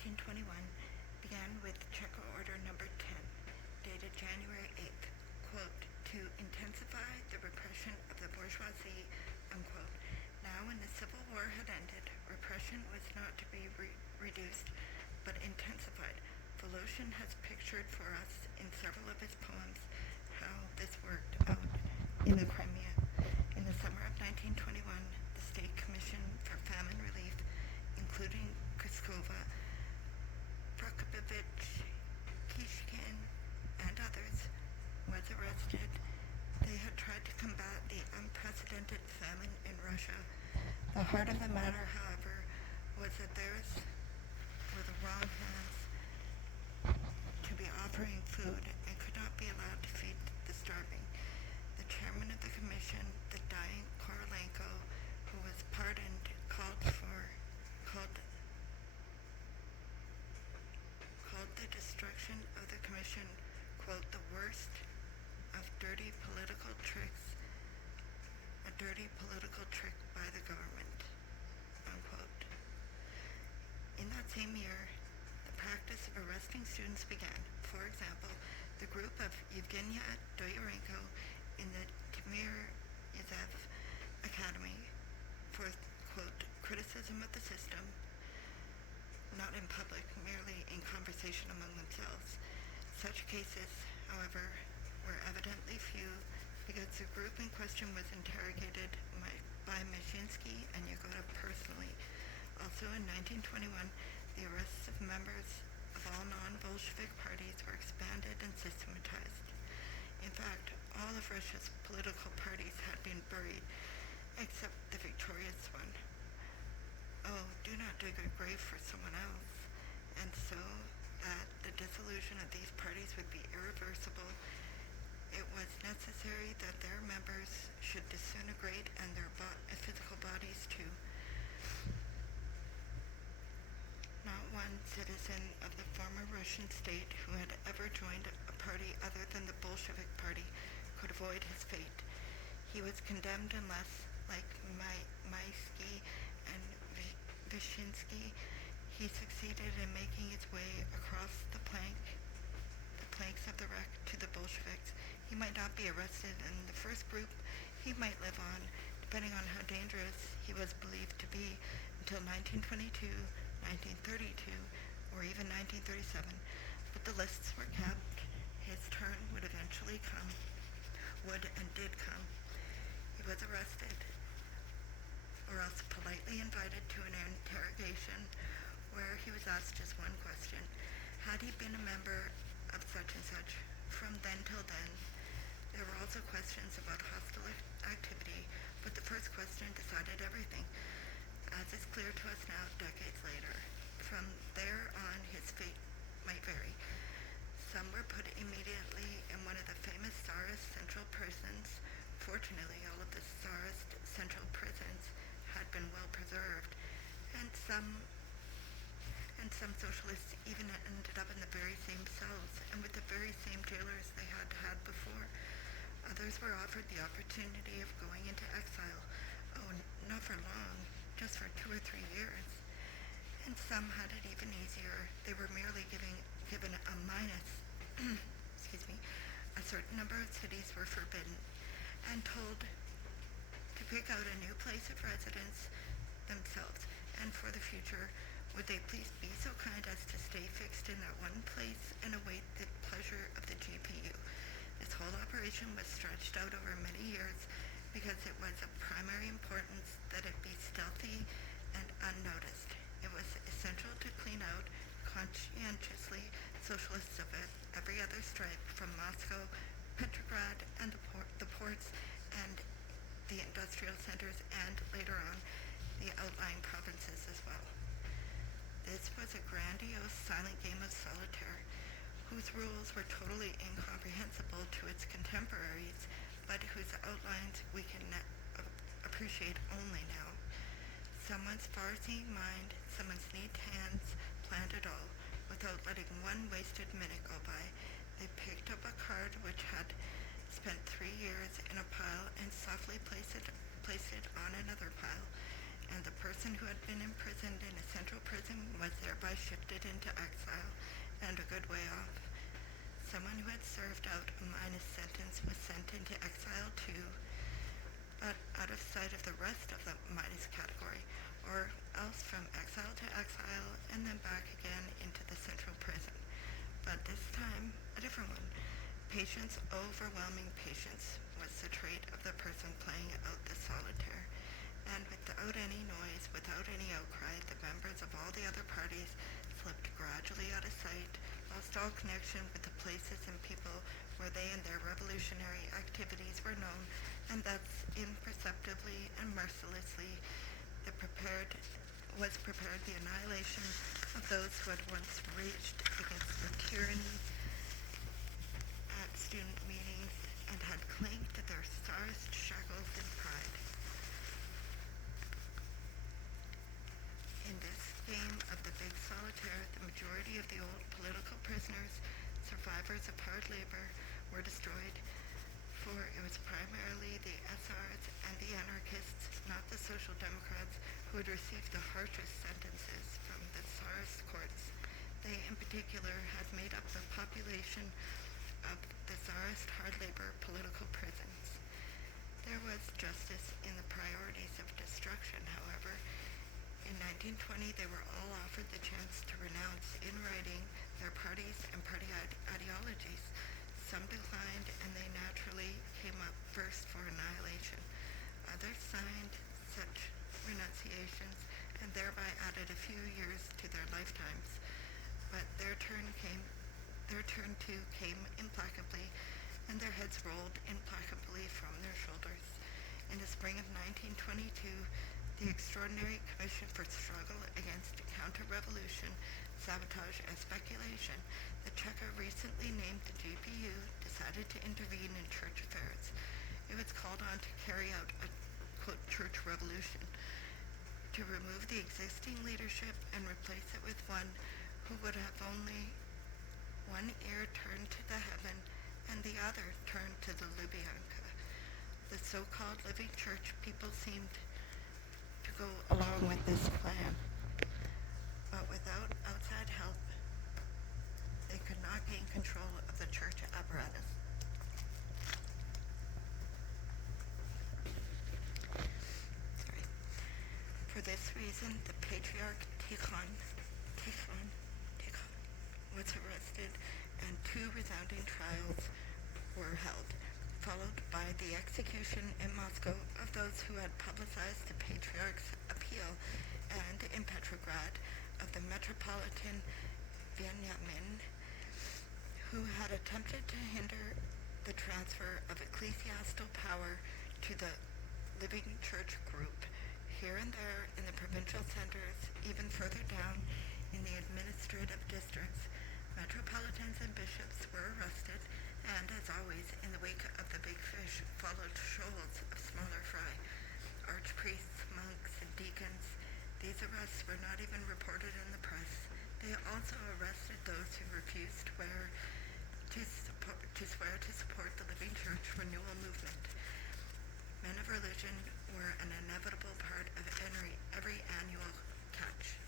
1921 began with Checo Order Number 10, dated January 8th, quote, to intensify the repression of the bourgeoisie, unquote. Now when the Civil War had ended, repression was not to be reduced, but intensified. Voloshin has pictured for us in several of his poems how this worked out in the Crimea. In the summer of 1921, the State Commission for Famine Relief, including Kriskova, Prokopyevich, Kishkin, and others, was arrested. They had tried to combat the unprecedented famine in Russia. The heart of the matter, however, was that theirs were the wrong hands to be offering food and could not be allowed to feed the starving. The chairman of the commission, the dying Korolenko, who was pardoned, called the destruction of the commission, quote, the worst of dirty political tricks, a dirty political trick by the government, unquote. In that same year, the practice of arresting students began. For example, the group of Yevgenia Doyorenko in the Timir-Yezev Academy for, quote, criticism of the system, not in public, merely in conversation among themselves. Such cases, however, were evidently few because the group in question was interrogated by Mashinsky and Yagoda personally. Also in 1921, the arrests of members of all non-Bolshevik parties were expanded and systematized. In fact, all of Russia's political parties had been buried, except the victorious one. Oh, do not dig a grave for someone else. And so that the dissolution of these parties would be irreversible, it was necessary that their members should disintegrate and their physical bodies too. Not one citizen of the former Russian state who had ever joined a party other than the Bolshevik Party could avoid his fate. He was condemned unless, like Maisky and Vyshinsky, he succeeded in making his way across the planks of the wreck to the Bolsheviks. He might not be arrested in the first group. He might live on, depending on how dangerous he was believed to be, until 1922, 1932, or even 1937. But the lists were kept. His turn would eventually come. Would and did come. He was arrested, or else politely invited to an interrogation where he was asked just one question. Had he been a member of such and such from then till then? There were also questions about hostile activity, but the first question decided everything, as is clear to us now decades later. From there on, his fate might vary. Some were put immediately in one of the famous Tsarist central prisons. Fortunately, all of the Tsarist central prisons had been well preserved, and some socialists even ended up in the very same cells and with the very same jailers they had had before. Others were offered the opportunity of going into exile. Oh, not for long, just for 2 or 3 years. And some had it even easier. They were merely given a minus, a certain number of cities were forbidden and told to pick out a new place of residence themselves, and for the future, would they please be so kind as to stay fixed in that one place and await the pleasure of the GPU. This whole operation was stretched out over many years because it was of primary importance that it be stealthy and unnoticed. It was essential to clean out conscientiously socialists of every other stripe from Moscow, Petrograd, and the ports, and the industrial centers, and later on, the outlying provinces as well. This was a grandiose silent game of solitaire, whose rules were totally incomprehensible to its contemporaries, but whose outlines we can appreciate only now. Someone's far-seeing mind, someone's neat hands planned it all, without letting one wasted minute go by. They picked up a card which had spent 3 years in a pile and softly placed it on another pile, and the person who had been imprisoned in a central prison was thereby shifted into exile and a good way off. Someone who had served out a minus sentence was sent into exile too, but out of sight of the rest of the minus category, or else from exile to exile and then back again into the central prison. But this time, a different one. Patience, overwhelming patience, was the trait of the person playing out the solitaire. And without any noise, without any outcry, the members of all the other parties slipped gradually out of sight, lost all connection with the places and people where they and their revolutionary activities were known, and thus imperceptibly and mercilessly was prepared the annihilation of those who had once raged against the tyranny at student meetings and had clanked their czarist shackles in pride. In this game of the big solitaire, the majority of the old political prisoners, survivors of hard labor, were destroyed, for it was primarily the SRs and the anarchists, not the social democrats, who had received the harshest sentences from the Tsarist courts. They, in particular, had made up the population of the Tsarist hard labor political prisons. There was justice in the priorities of destruction, however. In 1920, they were all offered the chance to renounce in writing their parties and party ideologies. Some declined, and they naturally came up first for annihilation. Others signed such renunciations and thereby added a few years to their lifetimes. But their turn too came implacably, and their heads rolled implacably from their shoulders. In the spring of 1922, the Extraordinary Commission for Struggle Against Counter-Revolution, Sabotage and Speculation, the Cheka recently named the GPU, decided to intervene in church affairs. It was called on to carry out a, quote, church revolution, to remove the existing leadership and replace it with one who would have only one ear turned to the heaven and the other turned to the Lubyanka. The so-called living church people seemed to go along with this plan, but without outside help, they could not gain control of the church apparatus. For this reason, the Patriarch Tikhon was arrested, and 2 resounding trials were held, followed by the execution in Moscow of those who had publicized the Patriarch's appeal, and in Petrograd of the Metropolitan Veniamin, who had attempted to hinder the transfer of ecclesiastical power to the Living Church group. Here and there in the provincial centers, even further down in the administrative districts, metropolitans and bishops were arrested, and as always, in the wake of the big fish followed shoals of smaller fry. Archpriests, monks, and deacons. These arrests were not even reported in the press. They also arrested those who refused to swear to support the Living Church renewal movement. Men of religion were an inevitable part of every annual catch,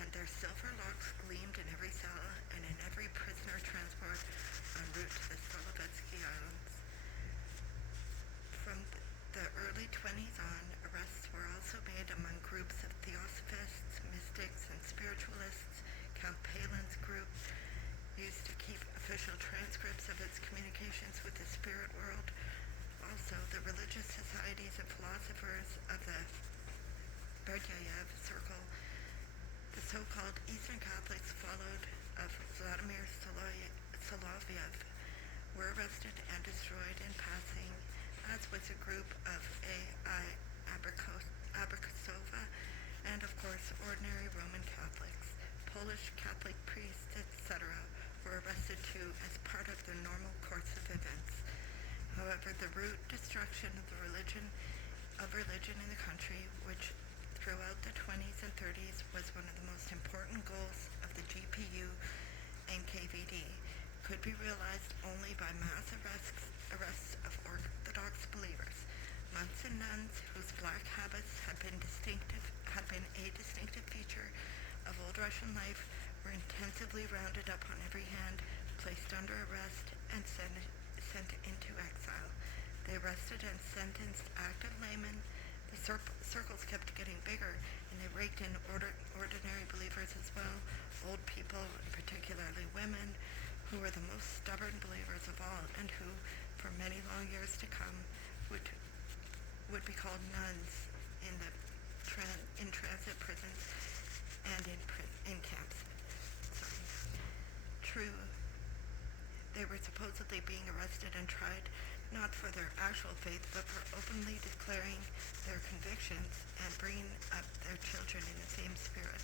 and their silver locks gleamed in every cell and in every prisoner transport en route to the Solovetsky Islands. From the early 20s on, arrests were also made among groups of theosophists, mystics, and spiritualists. Count Palin's group used to keep official transcripts of its communications with the spirit world. Also, the religious societies and philosophers of the Berdyaev circle, the so-called Eastern Catholics followed of Vladimir Soloviev, were arrested and destroyed in passing, as was a group of A.I. Abrikosova, and of course ordinary Roman Catholics. Polish Catholic priests, etc., were arrested too as part of the normal course of events. However, the root destruction of religion in the country, which throughout the 20s and 30s was one of the most important goals of the GPU and KVD, could be realized only by mass arrests of Orthodox believers. Monks and nuns whose black habits had been a distinctive feature of old Russian life were intensively rounded up on every hand, placed under arrest, and sent into exile. They arrested and sentenced active laymen. The circles kept getting bigger, and they raked in ordinary believers as well, old people, and particularly women, who were the most stubborn believers of all, and who, for many long years to come, would be called nuns in the in transit prisons and in camps. Sorry. True, they were supposedly being arrested and tried not for their actual faith, but for openly declaring their convictions and bringing up their children in the same spirit.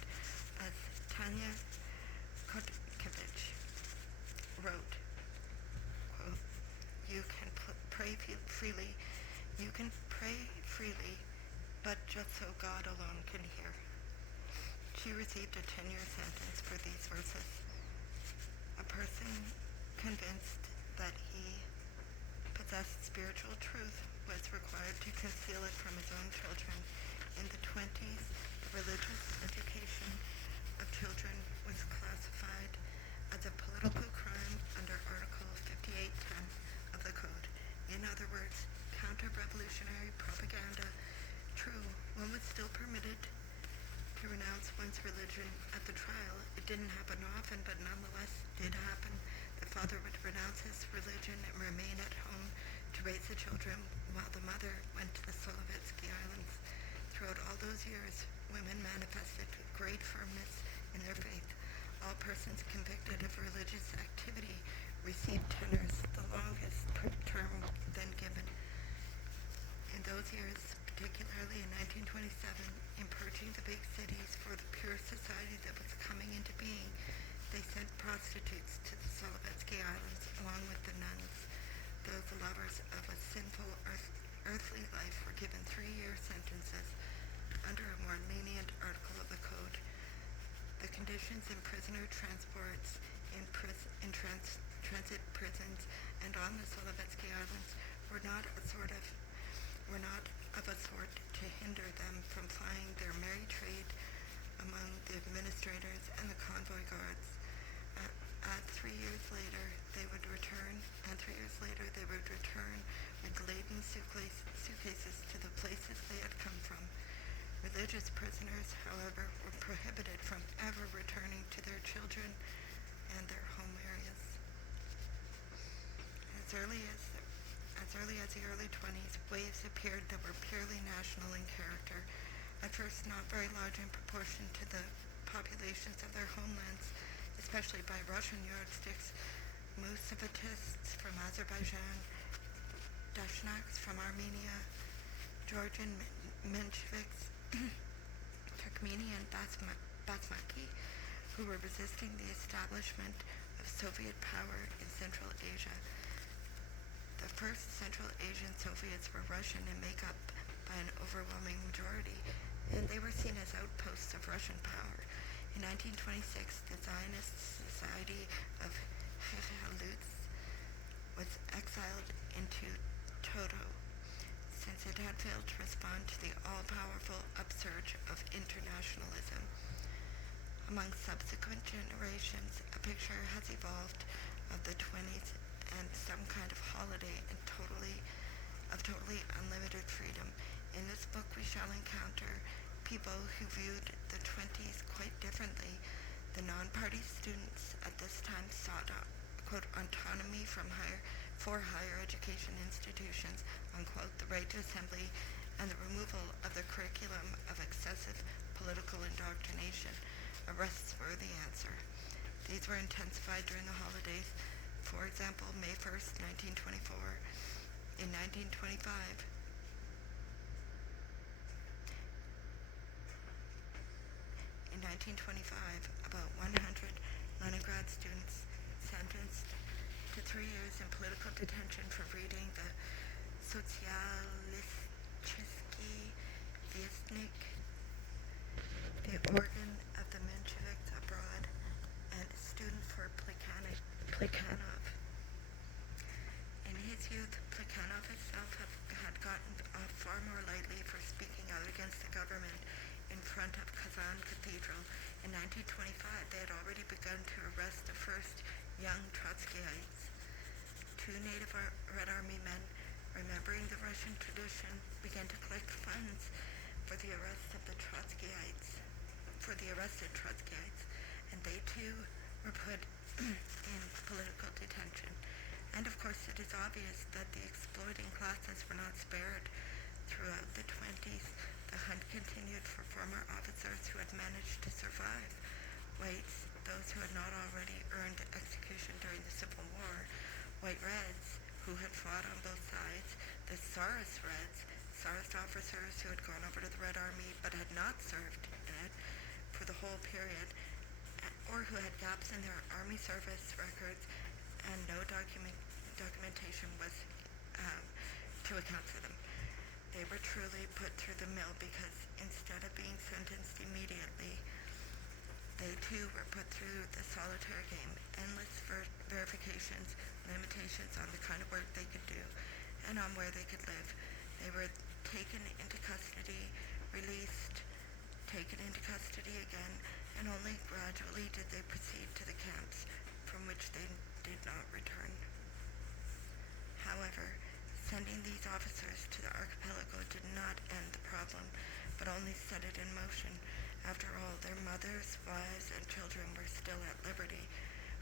As Tanya Kotkevich wrote, quote, "You can pray freely, you can pray freely, but just so God alone can hear." She received a 10-year sentence for these verses. A person convinced that he possessed spiritual truth was required to conceal it from his own children. In the 20s, the religious education of children was classified as a political crime under Article 5810 of the Code. In other words, counter-revolutionary propaganda. True, one was still permitted to renounce one's religion at the trial. It didn't happen often, but nonetheless did happen. The father would renounce his religion and remain at home to raise the children while the mother went to the Solovetsky Islands. Throughout all those years, women manifested great firmness in their faith. All persons convicted of religious activity received tenors, the longest term then given. In those years, particularly in 1927, in purging the big cities for the pure society that was coming into being, they sent prostitutes to the Solovetsky Islands along with the nuns. Those lovers of a sinful earthly life were given 3-year sentences under a more lenient article of the Code. The conditions in prisoner transports, in transit prisons, and on the Solovetsky Islands were not of a sort to hinder them from plying their merry trade among the administrators and the convoy guards. 3 years later, they would return with laden suitcases to the places they had come from. Religious prisoners, however, were prohibited from ever returning to their children and their home areas. As early as the early 20s, waves appeared that were purely national in character. At first not very large in proportion to the populations of their homelands, especially by Russian yardsticks. Musavatists from Azerbaijan, Dashnaks from Armenia, Georgian Mensheviks, Turkmenian Basmaki, who were resisting the establishment of Soviet power in Central Asia. The first Central Asian Soviets were Russian and make up by an overwhelming majority, and they were seen as outposts of Russian power. In 1926, the Zionist Society of Ch.2 was exiled into Ch.2 since it had failed to respond to the all-powerful upsurge of internationalism. Among subsequent generations, a picture has evolved of the 20s and some kind of holiday and totally unlimited freedom. In this book, we shall encounter people who viewed the 20s quite differently. The non-party students at this time sought, quote, autonomy for higher education institutions, unquote, the right to assembly, and the removal of the curriculum of excessive political indoctrination. Arrests were the answer. These were intensified during the holidays. For example, May 1st, 1924. In 1925, about 100 Leningrad students sentenced to 3 years in political detention for reading the Socialistiski Vestnik, the organ of the Mensheviks abroad, and student for Plekhanov. In his youth, Plekhanov himself had gotten off far more lightly for speaking out against the government in front of Kazan Cathedral in 1925, they had already begun to arrest the first young Trotskyites. Two native Red Army men, remembering the Russian tradition, began to collect funds for the arrested Trotskyites, and they too were put in political detention. And of course, it is obvious that the exploiting classes were not spared. Throughout the 20s, the hunt continued for former officers who had managed to survive. Whites, those who had not already earned execution during the Civil War, White Reds, who had fought on both sides, the Tsarist Reds, Tsarist officers who had gone over to the Red Army but had not served in it for the whole period, or who had gaps in their army service records and no documentation was to account for them. They were truly put through the mill because instead of being sentenced immediately, they too were put through the solitary game, endless verifications, limitations on the kind of work they could do, and on where they could live. They were taken into custody, released, taken into custody again, and only gradually did they proceed to the camps from which they did not return. However, sending these officers to the archipelago did not end the problem, but only set it in motion. After all, their mothers, wives, and children were still at liberty.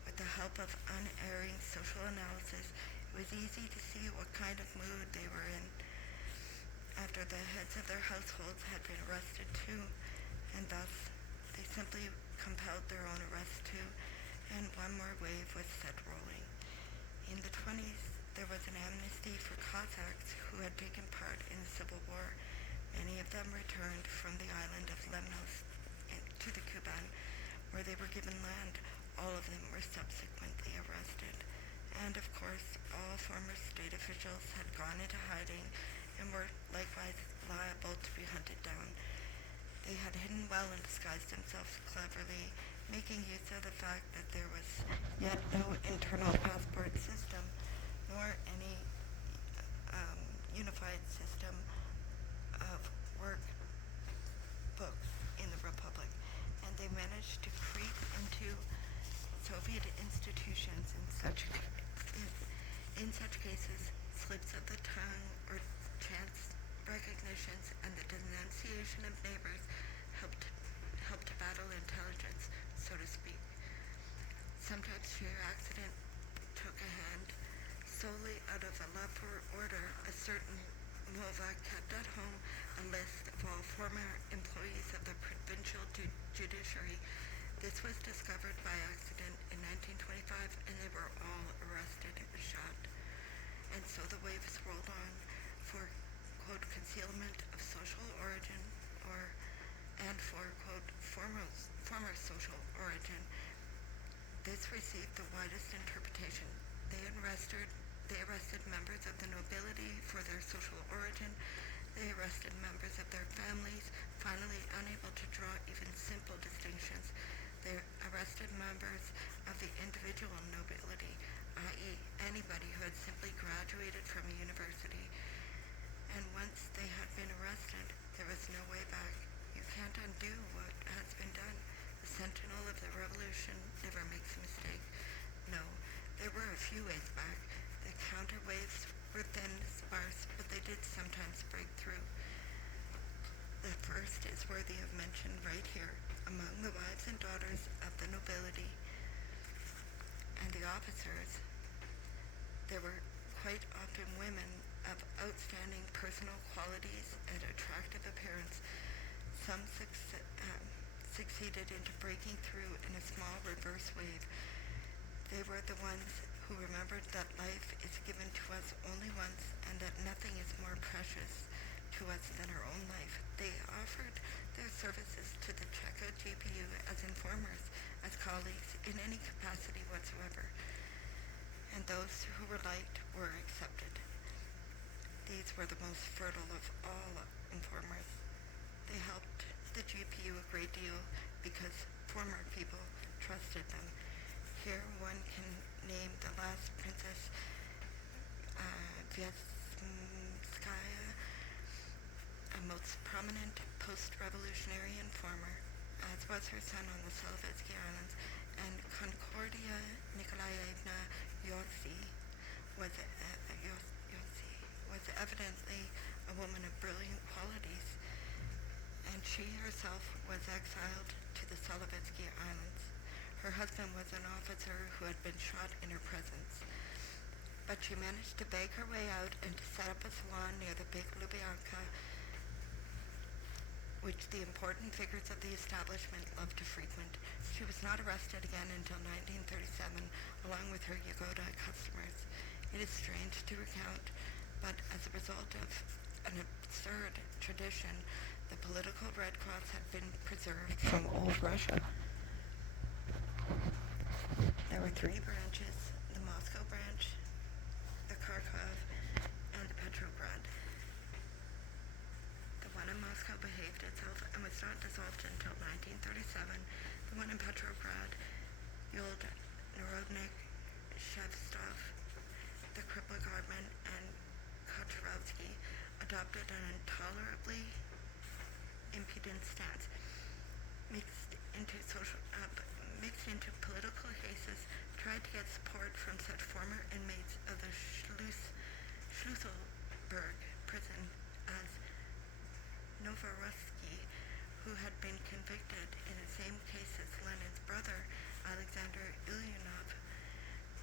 With the help of unerring social analysis, it was easy to see what kind of mood they were in after the heads of their households had been arrested too, and thus they simply compelled their own arrest too, and one more wave was set rolling. In the 20s, there was an amnesty for Cossacks who had taken part in the Civil War. Many of them returned from the island of Lemnos to the Kuban, where they were given land. All of them were subsequently arrested. And of course, all former state officials had gone into hiding and were likewise liable to be hunted down. They had hidden well and disguised themselves cleverly, making use of the fact that there was yet no internal passport system, nor any unified system of work books in the Republic. And they managed to creep into Soviet institutions in such cases, slips of the tongue or chance recognitions and the denunciation of neighbors helped to battle intelligence, so to speak. Sometimes sheer accident took a hand. Solely out of a love for order, a certain Mova kept at home a list of all former employees of the provincial judiciary. This was discovered by accident in 1925, and they were all arrested and shot. And so the waves rolled on for, quote, concealment of social origin, and for, quote, former social origin. This received the widest interpretation. They arrested members of the nobility for their social origin. They arrested members of their families, finally unable to draw even simple distinctions. They arrested members of the individual nobility, i.e. anybody who had simply graduated from a university. And once they had been arrested, there was no way back. You can't undo what has been done. The sentinel of the revolution never makes a mistake. No, there were a few ways back. The counter waves were thin, sparse, but they did sometimes break through. The first is worthy of mention right here. Among the wives and daughters of the nobility and the officers, there were quite often women of outstanding personal qualities and attractive appearance. Some succeeded into breaking through in a small reverse wave. They were the ones who remembered that life is given to us only once and that nothing is more precious to us than our own life. They offered their services to the Ch.2 GPU as informers, as colleagues, in any capacity whatsoever. And those who were liked were accepted. These were the most fertile of all informers. They helped the GPU a great deal because former people trusted them. Here one can name the last Princess Vyazmskaya, a most prominent post-revolutionary informer. as was her son on the Sewage Islands, and Concordia Nikolaevna Yossi was, was evidently a woman of brilliant qualities, and she herself was exiled to the Solovetsky Islands. Her husband was an officer who had been shot in her presence, but she managed to beg her way out and to set up a salon near the big Lubyanka, which the important figures of the establishment loved to frequent. She was not arrested again until 1937, along with her Yagoda customers. It is strange to recount, but as a result of an absurd tradition, the political Red Cross had been preserved from old Russia. There were 3 branches: the Moscow branch, the Kharkov, and the Petrograd. The one in Moscow behaved itself and was not dissolved until 1937. The one in Petrograd, the old Narodnik, Shevstov, the Gulag Archipelago, and Kocharovsky adopted an intolerably impudent stance, mixed into political cases, tried to get support from such former inmates of the Schlusselburg prison as Novorossiysk, who had been convicted in the same case as Lenin's brother, Alexander Ilyinov,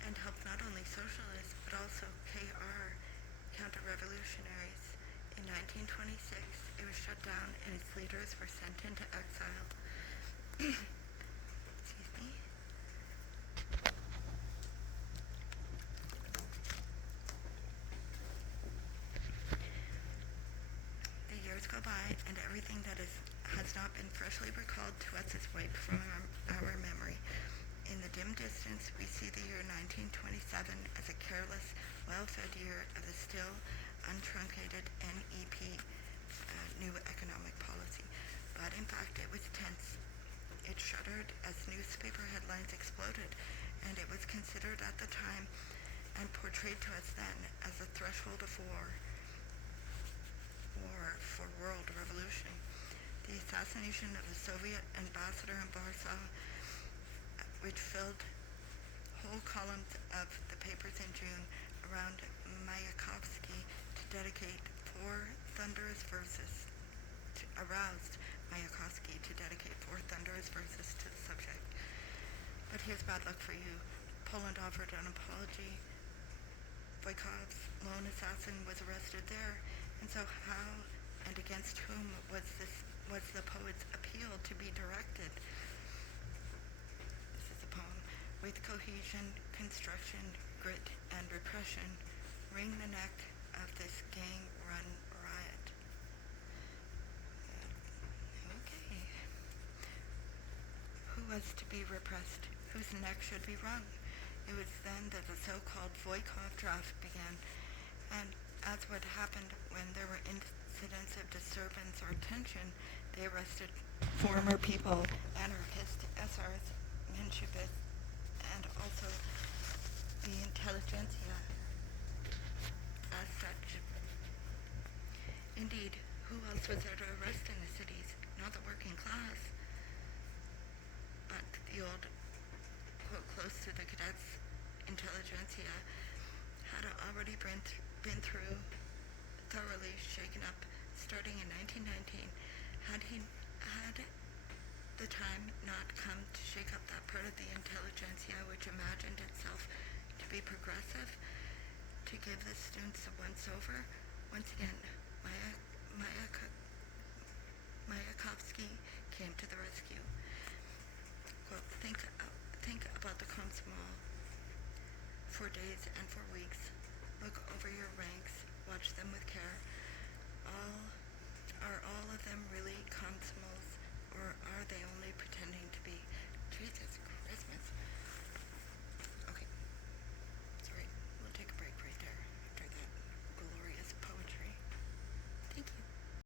and helped not only socialists but also KR, counter-revolutionaries. In 1926, it was shut down and its leaders were sent into exile. Excuse me. The years go by, and everything that has not been freshly recalled to us is wiped from our memory. In the dim distance, we see the year 1927 as a careless, well-fed year of the still untruncated NEP, New Economic Policy. But in fact, it was tense. It shuddered as newspaper headlines exploded, and it was considered at the time and portrayed to us then as the threshold of war for world revolution. The assassination of the Soviet ambassador in Warsaw, which filled whole columns of the papers in June, aroused Mayakovsky to dedicate 4 thunderous verses to the subject. But here's bad luck for you. Poland offered an apology. Voykov's lone assassin was arrested there, and so how and against whom was the poet's appeal to be directed? This is a poem. With cohesion, construction, grit, and repression, wring the neck of this gang-run riot. Okay. Who was to be repressed? Whose neck should be wrung? It was then that the so-called Voykov draft began, and as would happen when there were incidents of disturbance or tension, they arrested former people, anarchists, SRs, Mensheviks, and also the intelligentsia as such. Indeed, who else was there to arrest in the cities? Not the working class, but the old, quote, close to the cadets intelligentsia had already been through, thoroughly shaken up, starting in 1919. Had the time not come to shake up that part of the intelligentsia which imagined itself to be progressive, to give the students a once-over? Once again, Mayakovsky came to the rescue. Quote, think about the Komsomol for days and for weeks. Look over your ranks, watch them with care. Are all of them really Komsomols, or are they only pretending to be?